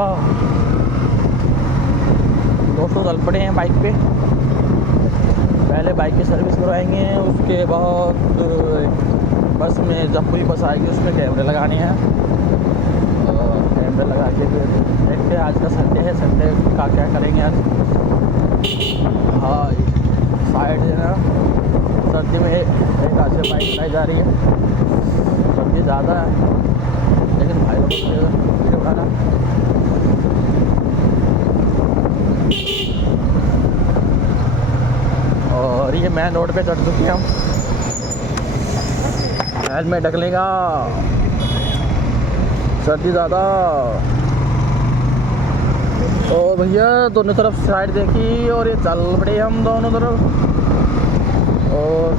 वाह दोस्तों, चल पड़े हैं बाइक पे। पहले बाइक की सर्विस करवाएंगे, उसके बाद बस में जब पूरी बस आएगी उसमें कैमरे लगाने हैं। और कैमरे लगा के फिर देखते हैं, आज का संडे है, संडे का क्या करेंगे आज। हाँ साइड है ना, सर्दी में एक हाथ से बाइक चलाई जा रही है, सर्दी ज़्यादा है लेकिन भाई लोगों को वीडियो बनाना। और ये मेन रोड पे चढ़ चुके हैं हम। हेलमेट ढक लेगा, सर्दी ज़्यादा। और भैया दोनों तरफ साइड देखी और ये चल पड़े हम दोनों तरफ। और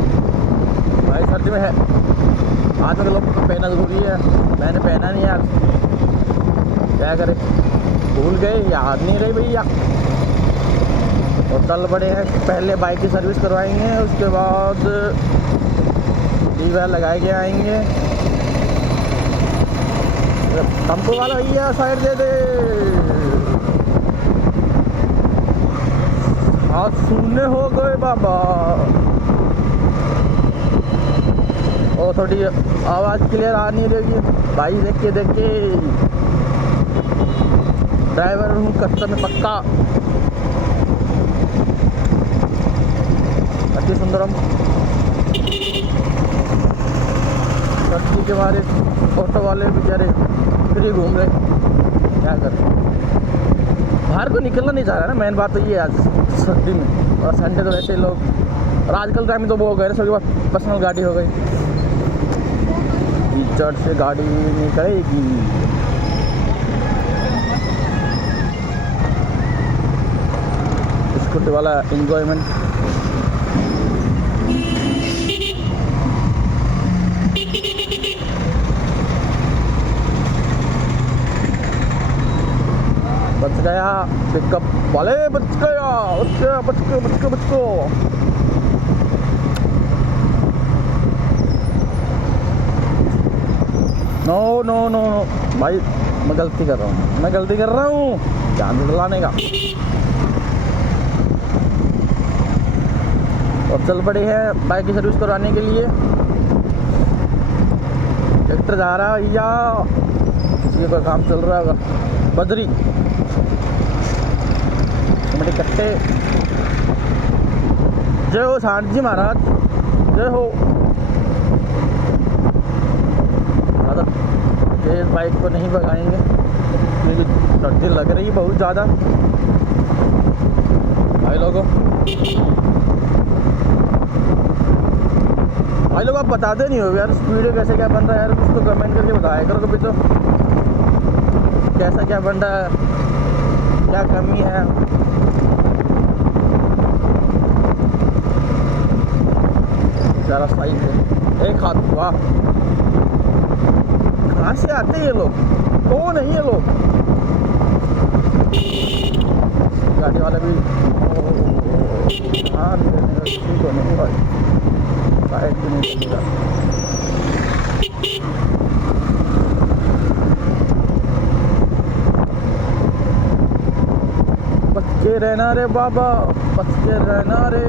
भाई सर्दी में है, हाथ में ग्लव्स तो पहनना ज़रूरी है, मैंने पहना नहीं यार, क्या करें, भूल गए, याद नहीं रही भैया। और चल पड़े हैं, पहले बाइक की सर्विस करवाएंगे, उसके बाद टीवर लगाए के आएंगे। टम्पो वाला भैया साइड दे दे, हाथ सूने हो गए बाबा। और थोड़ी आवाज़ क्लियर आ नहीं रही भाई, देख के ड्राइवर हूँ कस्टम में पक्का। अति सुंदरम सर्दी के बारे ऑटो वाले बेचारे फ्री घूम रहे, क्या करें, बाहर को निकलना नहीं चाह रहा ना, मेन बात तो ये है आज सर्दी में। और संडे तो वैसे लोग, और आजकल टाइम तो वो हो गए, सबके पास पर्सनल गाड़ी हो गई, कीचड़ से गाड़ी निकलेगी। स्कूटी वाला एंजॉयमेंट। बच गया पिकअप वाले, बच गया। नो भाई, मैं गलती कर रहा हूँ, ध्यान दिलाने का। और चल पड़े हैं बाइक की सर्विस करवाने के लिए। ट्रैक्टर जा रहा है भैया, किसी का काम चल रहा होगा, बदरी मेरे कट्टे। जय हो सांड जी महाराज, जय हो। ज़्यादा तेज बाइक को नहीं भगाएंगे क्योंकि सर्दी लग रही है बहुत ज़्यादा भाई लोगों। भाई लोग आप बताते नहीं हो यार वीडियो कैसे क्या बन रहा है यार, कुछ तो कमेंट करके बताया करो कभी तो, कैसा क्या बन रहा है, क्या कमी है। ज़रा सही है, एक हाथ, वाह कहाँ से आते हैं ये लोग, कौन है ये लोग। गाड़ी वाला भी हाँ ठीक हो नहीं भाई, साइड भी नहीं चलेगा। बच के रहना रे बाबा, बच के रहना रे,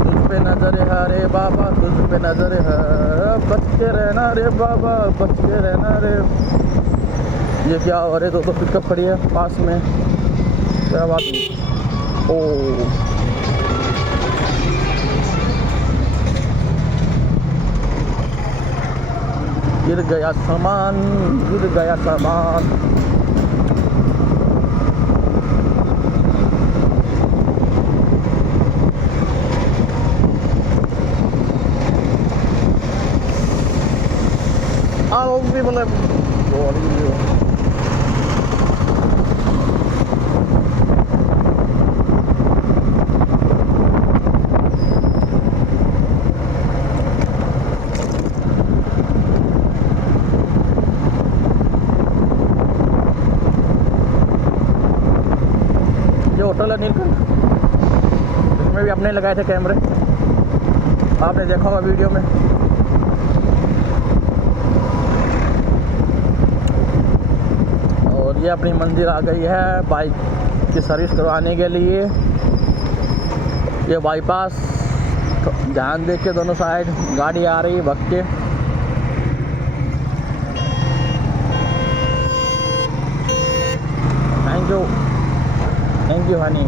तुझ पे नजर है रे बाबा, तुझ पे नजर है, बच के रहना रे बाबा, बच के रहना रे। ये क्या हो रहे, तो पिकअप खड़ी है पास में, क्या बात। ओ गिर गया सामान, गिर गया सामान। आओ भी मतलब ये होटल है नीलकंठ, इसमें भी अपने लगाए थे कैमरे, आपने देखा होगा वीडियो में। और ये अपनी मंजिल आ गई है बाइक की सर्विस करवाने के लिए। ये बाईपास ध्यान देख के दोनों साइड गाड़ी आ रही है भग के। Thank you Honey.